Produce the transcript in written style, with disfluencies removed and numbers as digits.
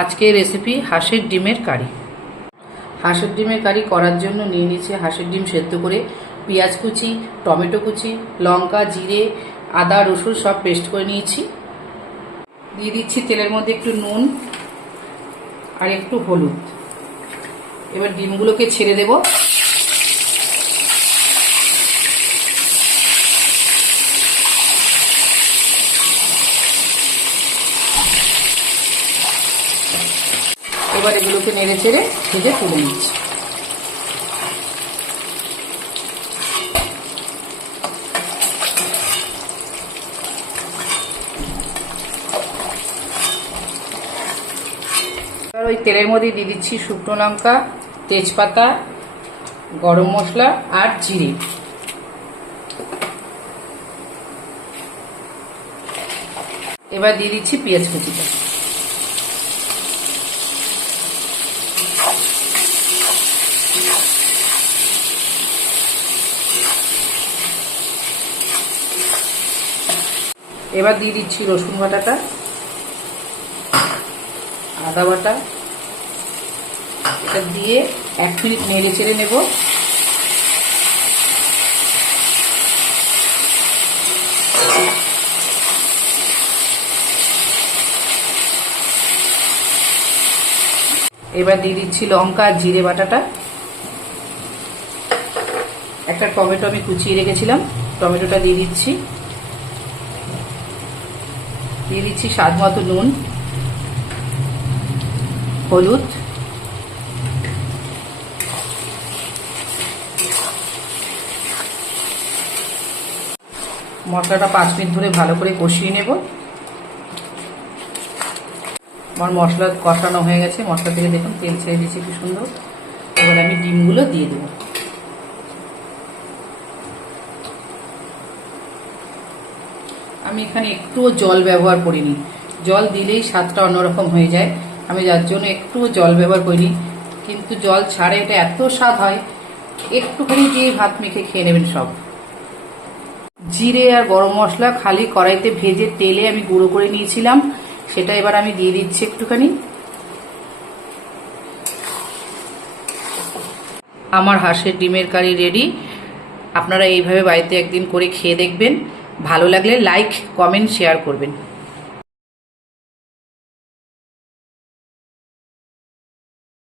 আজকে রেসিপি হাঁসের ডিমের কারি। হাঁসের ডিমের কারি করার জন্য নিয়ে নিয়েছি হাঁসের ডিম সেদ্ধ করে, পেঁয়াজ কুচি, টমেটো কুচি, লঙ্কা, জিরে, আদা, রসুন সব পেস্ট করে নিয়েছি। দিয়ে দিচ্ছি তেলের মধ্যে একটু নুন আর একটু হলুদ। এবার ডিমগুলোকে ছেড়ে দেব। এবার এগুলোকে নেড়ে চেড়ে ভেজে তুলে নিচ্ছি। ওই তেলের মধ্যে দিয়ে দিচ্ছি শুকনো লঙ্কা, তেজপাতা, গরম মশলা আর জিরে। এবার দিয়ে দিচ্ছি পেঁয়াজ কুচিটা। এবার দিয়ে দিচ্ছি রসুন বাটাটা, আদা বাটা। এটা দিয়ে 1 মিনিট নেড়ে চেড়ে নেব। এবার দিয়ে দিচ্ছি লঙ্কা আর জিরে বাটাটা। একটা টমেটো আমি কুচিয়ে রেখেছিলাম, টমেটোটা দিয়ে দিচ্ছি। দিয়ে দিচ্ছি স্বাদ মতো নুন, হলুদ, মশলাটা 5 মিনিট ধরে ভালো করে কষিয়ে নেব। আমার মশলা কষানো হয়ে গেছে, মশলা থেকে দেখুন তেল ছেড়ে দিয়েছে কি সুন্দর। এবার আমি ডিমগুলো দিয়ে দেবো। আমি এখানে একটুও জল ব্যবহার করিনি, জল দিলেই স্বাদটা অন্যরকম হয়ে যায়। আমি যার জন্য একটুও জল ব্যবহার করিনি, কিন্তু জল ছাড়ে এটা এত স্বাদ হয়। একটুখানি দিয়ে ভাত মেখে খেয়ে নেবেন সব। জিরে আর গরম মশলা খালি কড়াইতে ভেজে তেলে আমি গুঁড়ো করে নিয়েছিলাম, সেটা এবার আমি দিয়ে দিচ্ছি একটুখানি। আমার হাঁসের ডিমের কারি রেডি। আপনারা এইভাবে বাড়িতে একদিন করে খেয়ে দেখবেন। ভালো লাগলে লাইক, কমেন্ট, শেয়ার করবেন।